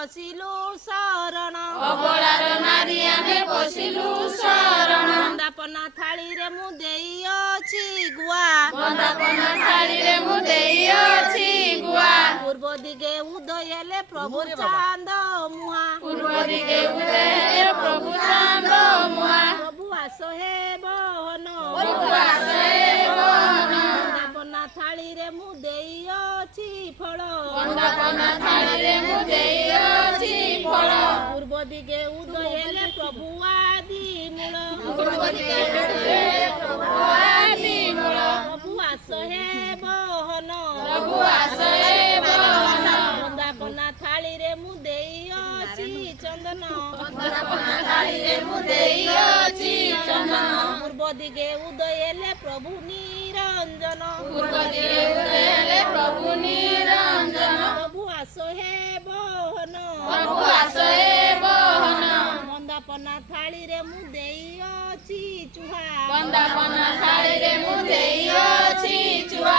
ପଶିଲୁ ଶରଣ ଅବଳାର ନାରୀ ଆମେ ପଶିଲୁ ଶରଣ ବନ୍ଦାପନା ଥାଳିରେ ମୁଁ ଦେଇଅଛି ଗୁଆ ବନ୍ଦାପନା ଥାଳିରେ ମୁଁ ଦେଇଅଛି ଗୁଆ ପୂର୍ବ ଦିଗେ ଉଦୟ ହେଲେ ପ୍ରଭୁ ଚାନ୍ଦ ମୁହାଁ ପୂର୍ବ ଦିଗେ ଉଦୟ ହେଲେ ପ୍ରଭୁ ଚାନ୍ଦ ମୁହାଁ ପ୍ରଭୁ ଆସ ହେ ବହନ ପ୍ରଭୁ ଆସ ହେ ବହନ ବନ୍ଦାପନା ଥାଳିରେ ମୁଁ ଦେଇଅଛି ଫଳ ବନ୍ଦାପନା ଥାଳିରେ ମୁଁ ଦେଇଅଛି ଫଳ ପୂର୍ବ ଦିଗେ ଉଦୟ ହେଲେ ପ୍ରଭୁ ଆଦି ମୂଳ ପୂର୍ବ ଦିଗେ ଉଦୟ ହେଲେ ପ୍ରଭୁ ଆଦି ମୂଳ ପ୍ରଭୁ ଆସ ହେ ବହନ ପ୍ରଭୁ ଆସ ହେ ବହନ ବନ୍ଦାପନା ଥାଳିରେ ମୁଁ ଦେଇଅଛି ଚନ୍ଦନ ବନ୍ଦାପନା ଥାଳିରେ ମୁଁ ଦେଇଅଛି ଚନ୍ଦନ ପୂର୍ବ ଦିଗେ ଉଦୟ ହେଲେ ପ୍ରଭୁ ନିରଞ୍ଜନ ପୂର୍ବ ଦିଗେ ଉଦୟ ହେଲେ ପ୍ରଭୁ ନିରଞ୍ଜନ ପ୍ରଭୁ ଆସ ହେ ବହନ ପ୍ରଭୁ ଆସ ହେ ବହନ ବନ୍ଦାପନା ଥାଳିରେ ମୁଁ ଦେଇଅଛି ଚୁହା ବନ୍ଦାପନା ଥାଳିରେ ମୁଁ ଦେଇଅଛି ଚୁଆ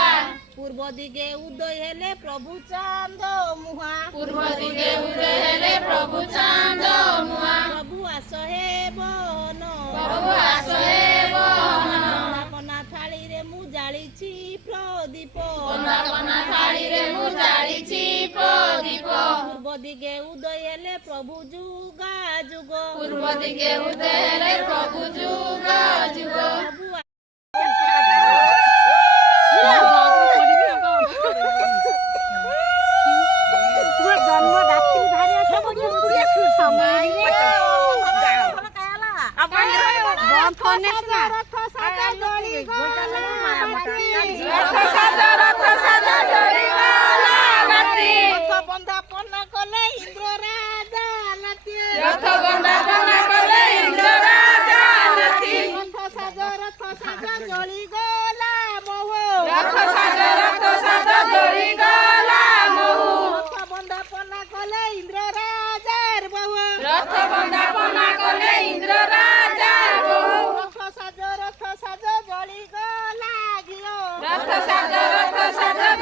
ପୂର୍ବ ଦିଗେ ଉଦୟ ହେଲେ ପ୍ରଭୁ ଚାନ୍ଦ ମୁହାଁ ପୂର୍ବ ଦିଗେ ଉଦୟ ହେଲେ ପ୍ରଭୁ ଚାନ୍ଦ ମୁହାଁ ପ୍ରଭୁ ଆସ ହେ ବହନ ପ୍ରଭୁ ଆସ ହେ ବହନ ବନ୍ଦାପନା ଥାଳିରେ ମୁଁ ଜାଳିଛି ପ୍ରଦୀପ ବନ୍ଦାପନା ଥାଳିରେ ମୁଁ ଜାଳିଛି ପ୍ରଦୀପ ପୂର୍ବ ଦିଗେ ଉଦୟ ହେଲେ ପ୍ରଭୁ ଯୁଗା ଯୁଗ ପୂର୍ବ ଦିଗେ ଉଦୟ ହେଲେ ପ୍ରଭୁ ଯୁଗ ଯୁଗ ପ୍ରଭୁ ବନ୍ଦାପନା କଲେ ଇନ୍ଦ୍ର ରାଜା ନାତି ରଥ ବନ୍ଦାପନା କଲେ ଇନ୍ଦ୍ର ରାଜା ନାତି ରଥ ସାଜ ଜଳିଗଲା ମୋହ ରଥ ସାଜ ଜଳି ଗଲା ମହୁ ରଥ ବନ୍ଦାପନା କଲେ ଇନ୍ଦ୍ର ରାଜାର ବହୁ ରଥ ବନ୍ଦାପନା କଲେ ଇନ୍ଦ୍ର ରାଜା ବହୁ ରଥ ସାଜ ଜଳିଗଲା ଘିଅ ରଥ ସାଜ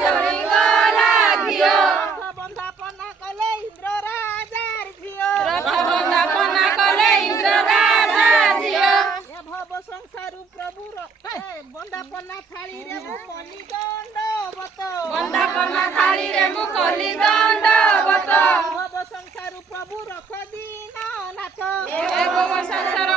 ଜଳି ଗଲା ଘିଅ ରଥ ବନ୍ଦାପନା କଲେ ଇନ୍ଦ୍ର ରାଜାର ଝିଅ ରଥ ବନ୍ଦାପନା କଲେ ଇନ୍ଦ୍ର ରାଜା ଝିଅ ଏ ଭବ ସଂସାରୁ ପ୍ରଭୁର ବନ୍ଦାପନା ଥାଳିରେ ମୁଁ କଲି ଦଣ୍ଡ ବତ ବନ୍ଦାପନା ଥାଳିରେ ମୁଁ କଲି ଦଣ୍ଡବତ ଭବ ସଂସାରୁ ପ୍ରଭୁ ରଖ ଦିନ ନାଥ ଏ ଭବ ସଂସାର